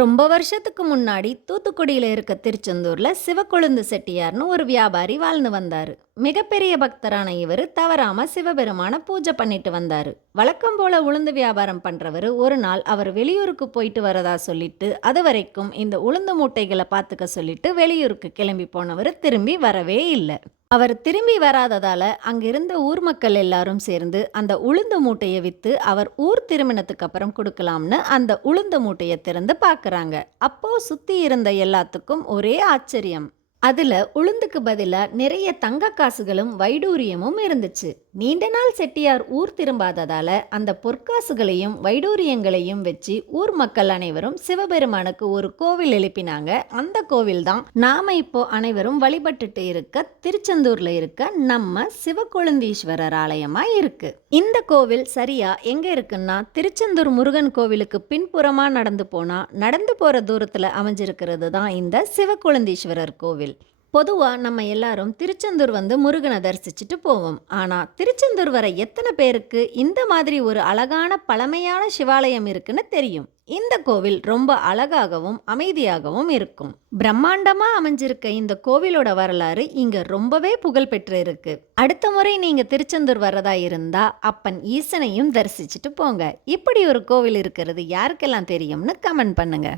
ரொம்ப வருஷத்துக்கு முன்னாடி தூத்துக்குடியில இருக்க திருச்செந்தூர்ல சிவக்கொழுந்து செட்டியார்னு ஒரு வியாபாரி வாழ்ந்து வந்தாரு. மிகப்பெரிய பக்தரான இவரு தவறாம சிவபெருமான பூஜை பண்ணிட்டு வந்தாரு. வழக்கம் போல உளுந்து வியாபாரம் பண்றவரு ஒரு நாள் அவர் வெளியூருக்கு போயிட்டு வரதா சொல்லிட்டு அது வரைக்கும் இந்த உளுந்து மூட்டைகளை பார்த்துக்க சொல்லிட்டு வெளியூருக்கு கிளம்பி போனவர் திரும்பி வரவே இல்லை. அவர் திரும்பி வராததால அங்கிருந்த ஊர் மக்கள் எல்லாரும் சேர்ந்து அந்த உளுந்து மூட்டையை வித்து அவர் ஊர் திருமணத்துக்கு அப்புறம் கொடுக்கலாம்னு அந்த உளுந்து மூட்டையை திறந்து பார்க்கறாங்க. அப்போ சுத்தி இருந்த எல்லாத்துக்கும் ஒரே ஆச்சரியம். அதுல உளுந்துக்கு பதிலா நிறைய தங்க காசுகளும் வைடூரியமும் இருந்துச்சு. நீண்ட நாள் செட்டியார் ஊர் திரும்பாததால அந்த பொற்காசுகளையும் வைடூரியங்களையும் வச்சு ஊர் மக்கள் அனைவரும் சிவபெருமானுக்கு ஒரு கோவில் எழுப்பினாங்க. அந்த கோவில் தான் நாம இப்போ அனைவரும் வழிபட்டுட்டு இருக்க திருச்செந்தூர்ல இருக்க நம்ம சிவக்கொழுந்தீஸ்வரர் ஆலயமா இருக்கு. இந்த கோவில் சரியா எங்க இருக்குன்னா திருச்செந்தூர் முருகன் கோவிலுக்கு பின்புறமா நடந்து போனா நடந்து போற தூரத்துல அமைஞ்சிருக்கிறது தான் இந்த சிவக்கொழுந்தீஸ்வரர் கோவில். பொதுவா நம்ம எல்லாரும் திருச்செந்தூர் வந்து முருகனை தரிசிச்சுட்டு போவோம். ஆனா திருச்செந்தூர் வர எத்தனை பேருக்கு இந்த மாதிரி ஒரு அழகான பழமையான சிவாலயம் இருக்குன்னு தெரியும்? இந்த கோவில் ரொம்ப அழகாகவும் அமைதியாகவும் இருக்கும். பிரம்மாண்டமா அமைஞ்சிருக்க இந்த கோவிலோட வரலாறு இங்க ரொம்பவே புகழ் பெற்று இருக்கு. அடுத்த முறை நீங்க திருச்செந்தூர் வரதா இருந்தா அப்பன் ஈசனையும் தரிசிச்சுட்டு போங்க. இப்படி ஒரு கோவில் இருக்கிறது யாருக்கெல்லாம் தெரியும்னு கமெண்ட் பண்ணுங்க.